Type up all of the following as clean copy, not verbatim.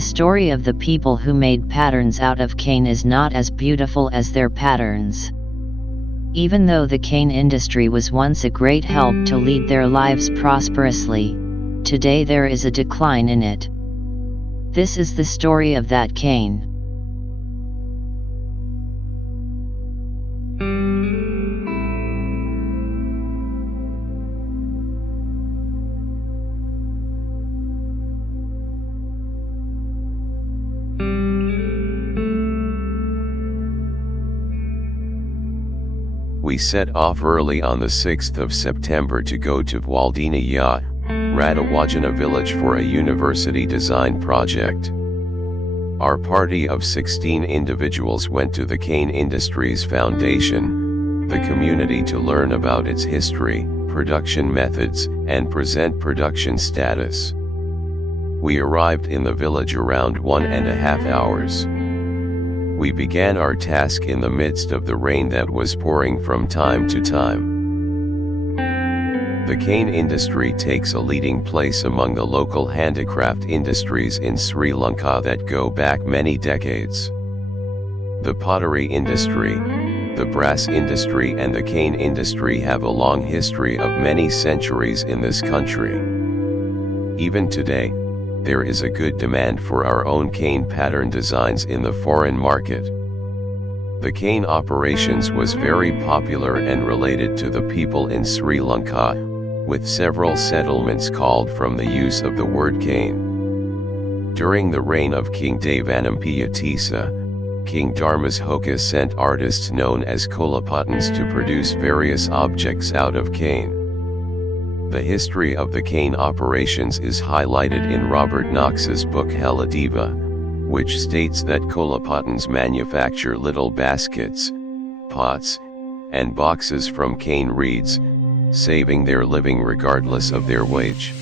The story of the people who made patterns out of cane is not as beautiful as their patterns. Even though the cane industry was once a great help to lead their lives prosperously, today there is a decline in it. This is the story of that cane. We set off early on the 6th of September to go to Waldiniya, Radawajana village for a university design project. Our party of 16 individuals went to the Cane Industries Foundation, the community, to learn about its history, production methods, and present production status. We arrived in the village around 1.5 hours. We began our task in the midst of the rain that was pouring from time to time. The cane industry takes a leading place among the local handicraft industries in Sri Lanka that go back many decades. The pottery industry, the brass industry, and the cane industry have a long history of many centuries in this country. Even today, there is a good demand for our own cane pattern designs in the foreign market. The cane operations was very popular and related to the people in Sri Lanka, with several settlements called from the use of the word cane. During the reign of King Devanampiyatissa, King Dharmashoka sent artists known as Kolapatans to produce various objects out of cane. The history of the cane operations is highlighted in Robert Knox's book Haladiva, which states that Kolapatans manufacture little baskets, pots, and boxes from cane reeds, saving their living regardless of their wage.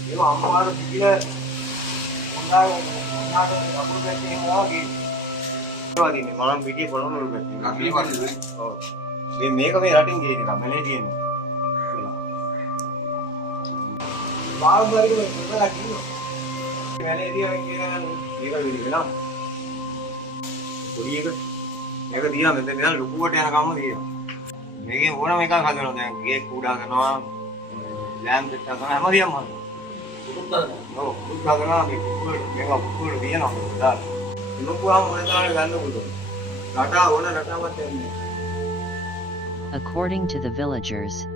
According to the villagers,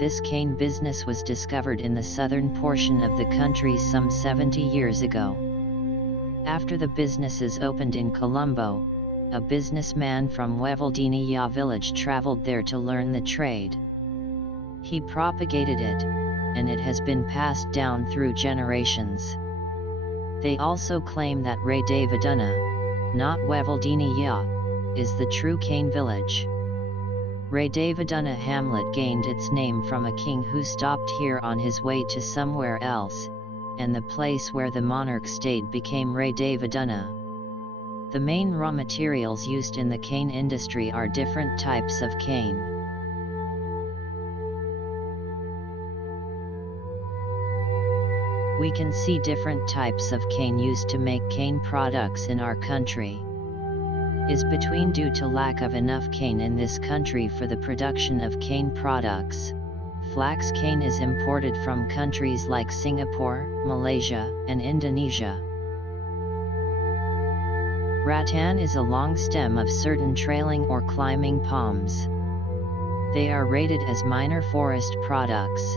this cane business was discovered in the southern portion of the country some 70 years ago. After the businesses opened in Colombo, a businessman from Wevaldiniya village traveled there to learn the trade. He propagated it, and it has been passed down through generations. They also claim that Radavadana, not Wevaldiniya, is the true cane village. Radavadana hamlet gained its name from a king who stopped here on his way to somewhere else, and the place where the monarch stayed became Radavadana. The main raw materials used in the cane industry are different types of cane. We can see different types of cane used to make cane products in our country. Is between due to lack of enough cane in this country for the production of cane products. Flax cane is imported from countries like Singapore, Malaysia, and Indonesia. Rattan is a long stem of certain trailing or climbing palms. They are rated as minor forest products,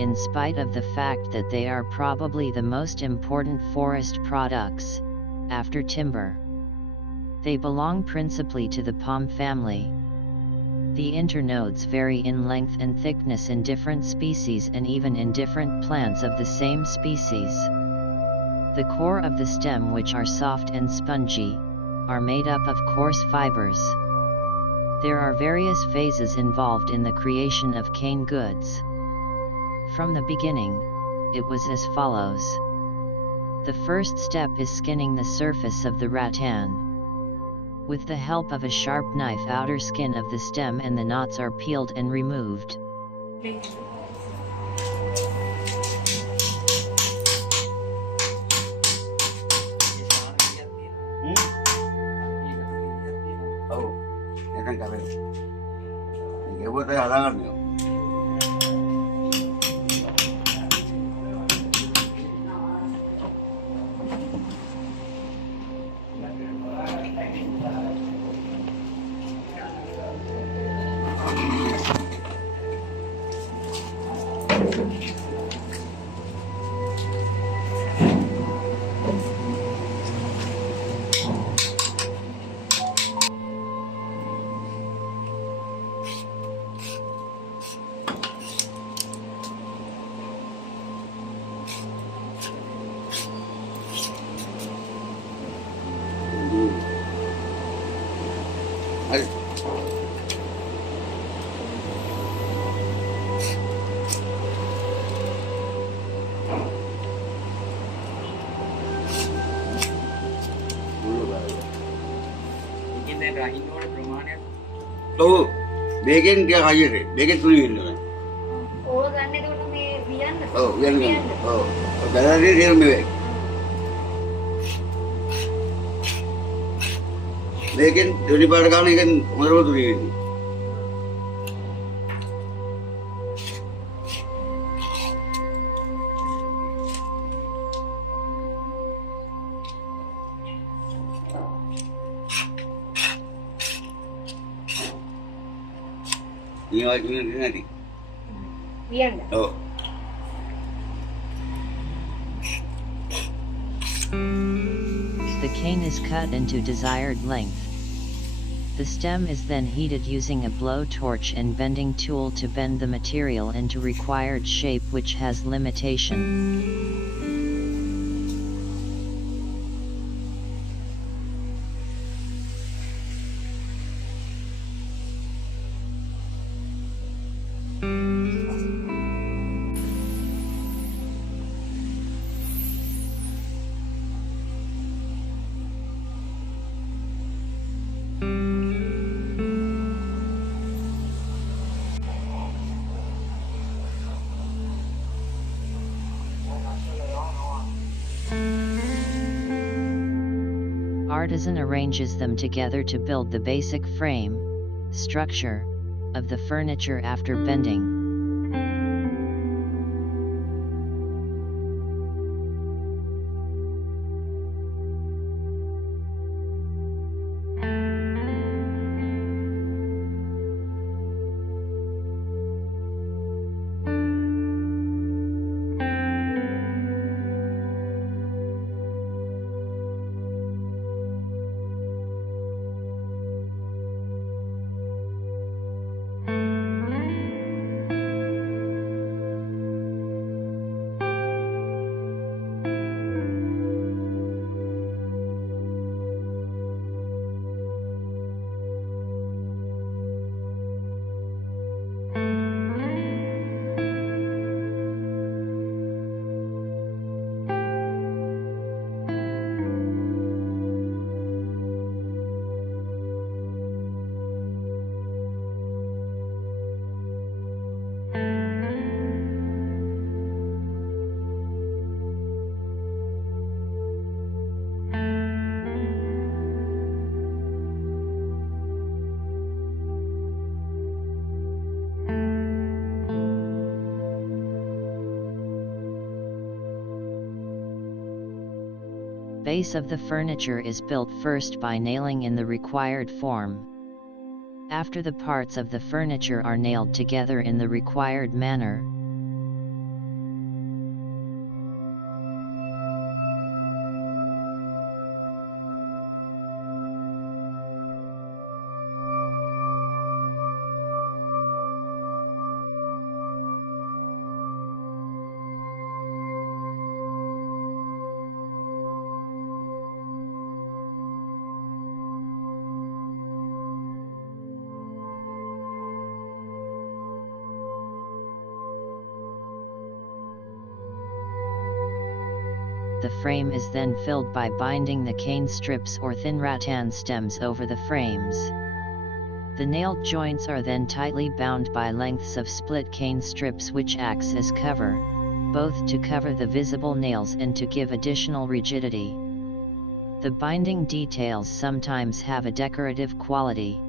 in spite of the fact that they are probably the most important forest products, after timber. They belong principally to the palm family. The internodes vary in length and thickness in different species and even in different plants of the same species. The core of the stem, which are soft and spongy, are made up of coarse fibers. There are various phases involved in the creation of cane goods. From the beginning, it was as follows. The first step is skinning the surface of the rattan. With the help of a sharp knife, outer skin of the stem and the knots are peeled and removed. Akan kami. Ini buat saya halangan ni. Ayo. Oh, bagian dia kaya deh, bagian tuli ini. Oh, karena itu kami biar. Oh, biar ni. Oh, dari dia mewek. Bagian dari barang ni kan menurut tuli ini. Ini wajib ni nanti. Biar. Oh. The cane is cut into desired length. The stem is then heated using a blowtorch and bending tool to bend the material into required shape, which has limitation. Artisan arranges them together to build the basic frame, structure, of the furniture after bending. Base of the furniture is built first by nailing in the required form. After the parts of the furniture are nailed together in the required manner, the frame is then filled by binding the cane strips or thin rattan stems over the frames. The nailed joints are then tightly bound by lengths of split cane strips, which acts as cover, both to cover the visible nails and to give additional rigidity. The binding details sometimes have a decorative quality.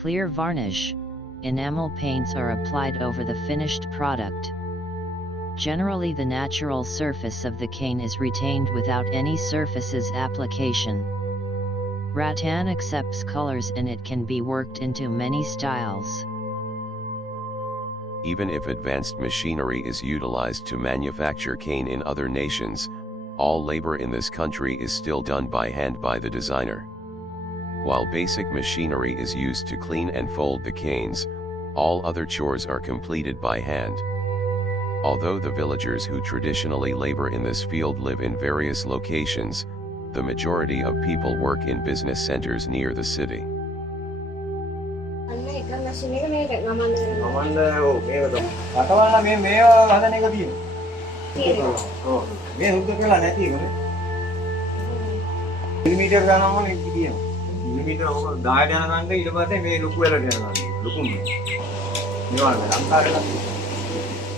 clear varnish, enamel paints are applied over the finished product. Generally, the natural surface of the cane is retained without any surfaces application. Rattan accepts colors and it can be worked into many styles. Even if advanced machinery is utilized to manufacture cane in other nations, all labor in this country is still done by hand by the designer. While basic machinery is used to clean and fold the canes, all other chores are completed by hand. Although the villagers who traditionally labor in this field live in various locations, the majority of people work in business centers near the city.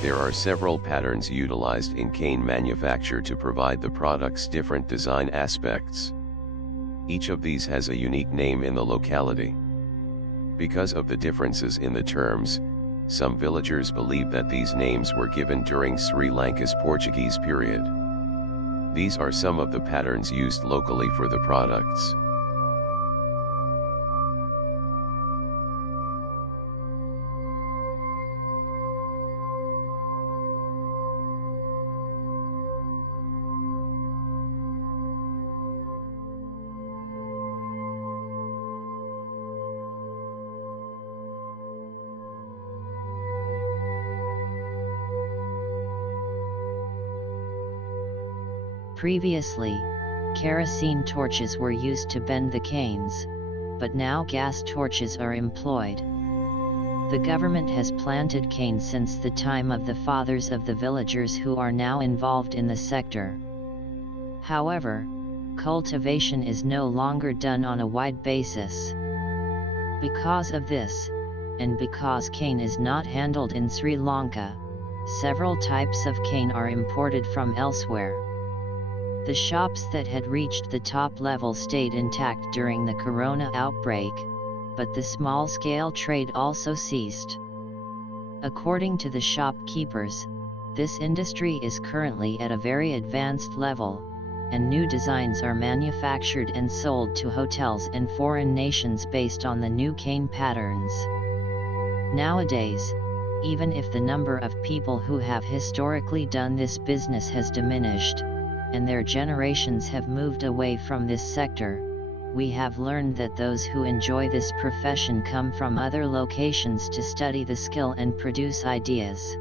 There are several patterns utilized in cane manufacture to provide the product's different design aspects. Each of these has a unique name in the locality. Because of the differences in the terms, some villagers believe that these names were given during Sri Lanka's Portuguese period. These are some of the patterns used locally for the products. Previously, kerosene torches were used to bend the canes, but now gas torches are employed. The government has planted cane since the time of the fathers of the villagers who are now involved in the sector. However, cultivation is no longer done on a wide basis. Because of this, and because cane is not handled in Sri Lanka, several types of cane are imported from elsewhere. The shops that had reached the top level stayed intact during the corona outbreak, but the small-scale trade also ceased. According to the shopkeepers, this industry is currently at a very advanced level, and new designs are manufactured and sold to hotels and foreign nations based on the new cane patterns. Nowadays, even if the number of people who have historically done this business has diminished, and their generations have moved away from this sector, we have learned that those who enjoy this profession come from other locations to study the skill and produce ideas.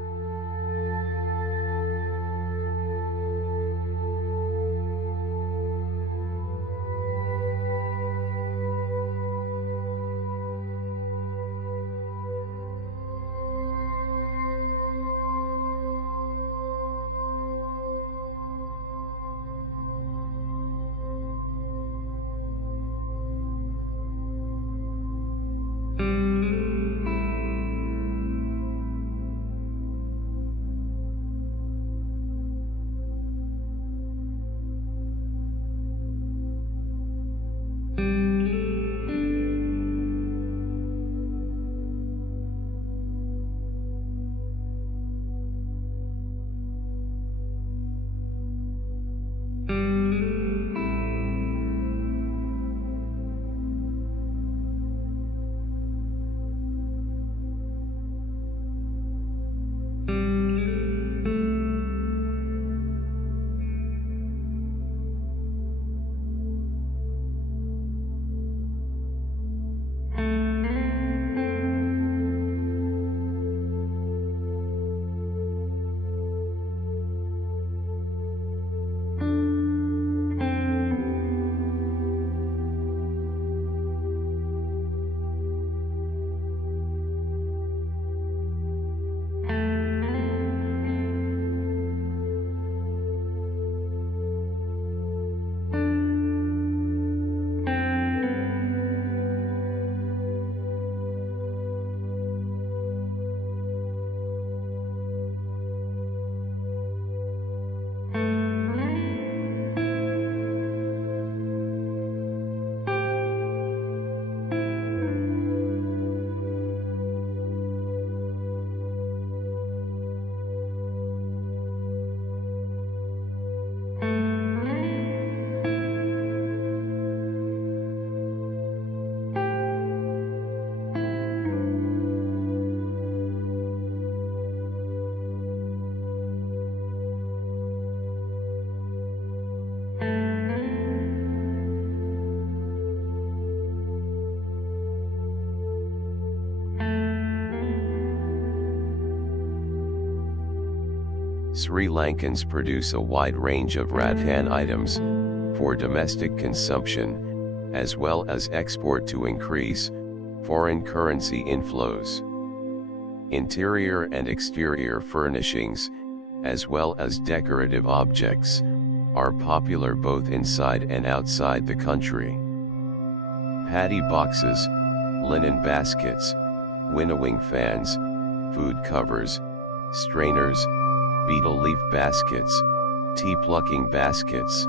Sri Lankans produce a wide range of rattan items, for domestic consumption, as well as export to increase foreign currency inflows. Interior and exterior furnishings, as well as decorative objects, are popular both inside and outside the country. Paddy boxes, linen baskets, winnowing fans, food covers, strainers, betel leaf baskets, tea plucking baskets,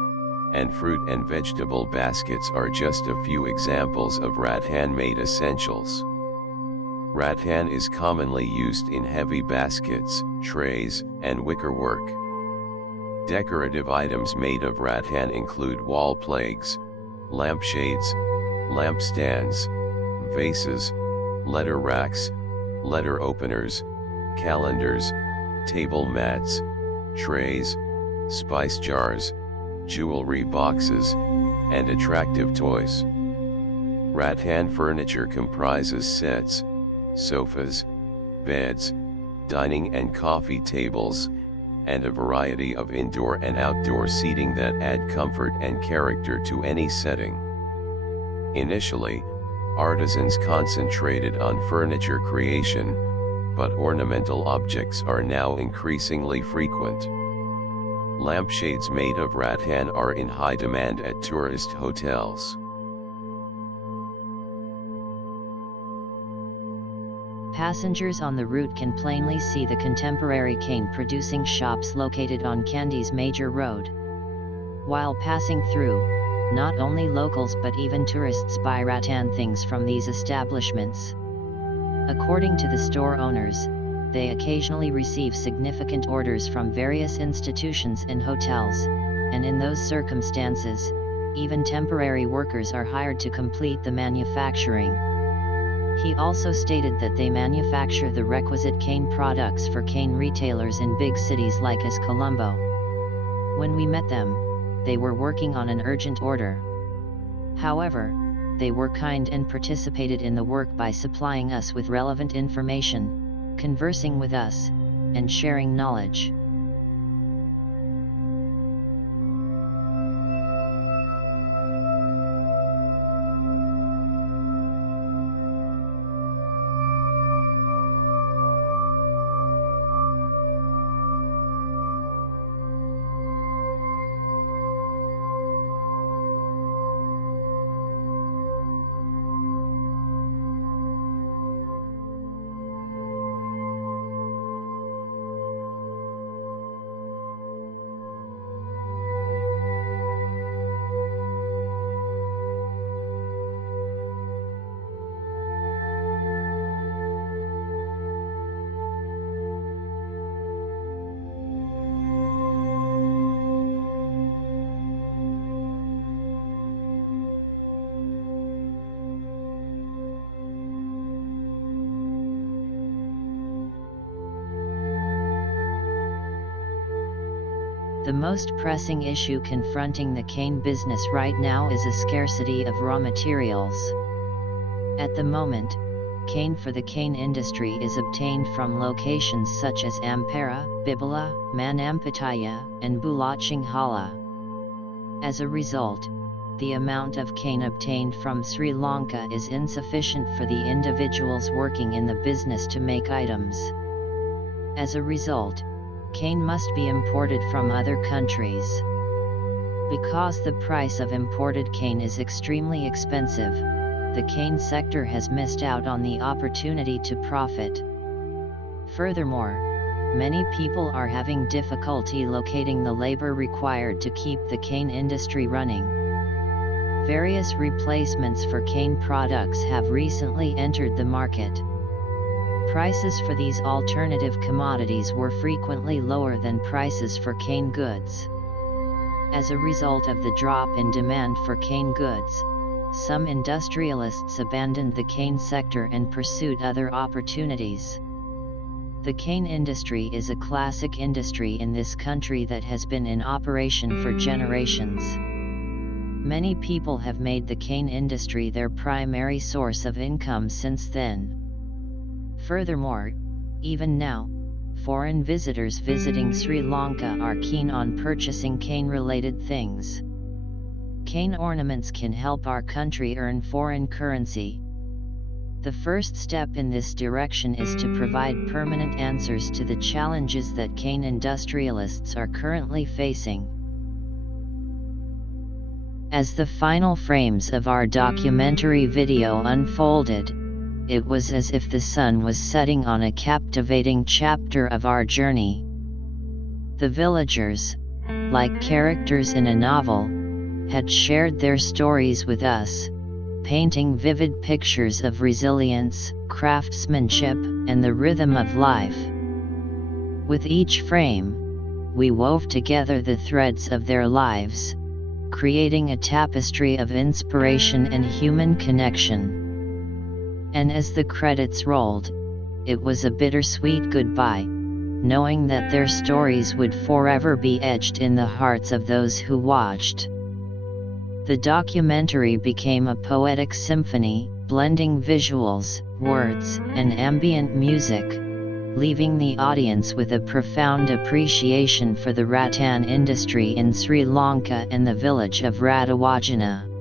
and fruit and vegetable baskets are just a few examples of rattan-made essentials. Rattan is commonly used in heavy baskets, trays, and wickerwork. Decorative items made of rattan include wall plagues, lampshades, lampstands, vases, letter racks, letter openers, calendars, table mats, trays, spice jars, jewelry boxes, and attractive toys. Rattan furniture comprises sets, sofas, beds, dining and coffee tables, and a variety of indoor and outdoor seating that add comfort and character to any setting. Initially, artisans concentrated on furniture creation, but ornamental objects are now increasingly frequent. Lampshades made of rattan are in high demand at tourist hotels. Passengers on the route can plainly see the contemporary cane-producing shops located on Kandy's major road. While passing through, not only locals but even tourists buy rattan things from these establishments. According to the store owners, they occasionally receive significant orders from various institutions and hotels, and in those circumstances, even temporary workers are hired to complete the manufacturing. He also stated that they manufacture the requisite cane products for cane retailers in big cities like as Colombo. When we met them, they were working on an urgent order. However, they were kind and participated in the work by supplying us with relevant information, conversing with us, and sharing knowledge. The most pressing issue confronting the cane business right now is a scarcity of raw materials. At the moment, cane for the cane industry is obtained from locations such as Ampera, Bibala, Manampataya, and Bulachinghala. As a result, the amount of cane obtained from Sri Lanka is insufficient for the individuals working in the business to make items. As a result, cane must be imported from other countries. Because the price of imported cane is extremely expensive, the cane sector has missed out on the opportunity to profit. Furthermore, many people are having difficulty locating the labor required to keep the cane industry running. Various replacements for cane products have recently entered the market. Prices for these alternative commodities were frequently lower than prices for cane goods. As a result of the drop in demand for cane goods, some industrialists abandoned the cane sector and pursued other opportunities. The cane industry is a classic industry in this country that has been in operation for generations. Many people have made the cane industry their primary source of income since then. Furthermore, even now, foreign visitors visiting Sri Lanka are keen on purchasing cane-related things. Cane ornaments can help our country earn foreign currency. The first step in this direction is to provide permanent answers to the challenges that cane industrialists are currently facing. As the final frames of our documentary video unfolded, it was as if the sun was setting on a captivating chapter of our journey. The villagers, like characters in a novel, had shared their stories with us, painting vivid pictures of resilience, craftsmanship, and the rhythm of life. With each frame, we wove together the threads of their lives, creating a tapestry of inspiration and human connection. And as the credits rolled, it was a bittersweet goodbye, knowing that their stories would forever be etched in the hearts of those who watched. The documentary became a poetic symphony, blending visuals, words, and ambient music, leaving the audience with a profound appreciation for the rattan industry in Sri Lanka and the village of Radawajana.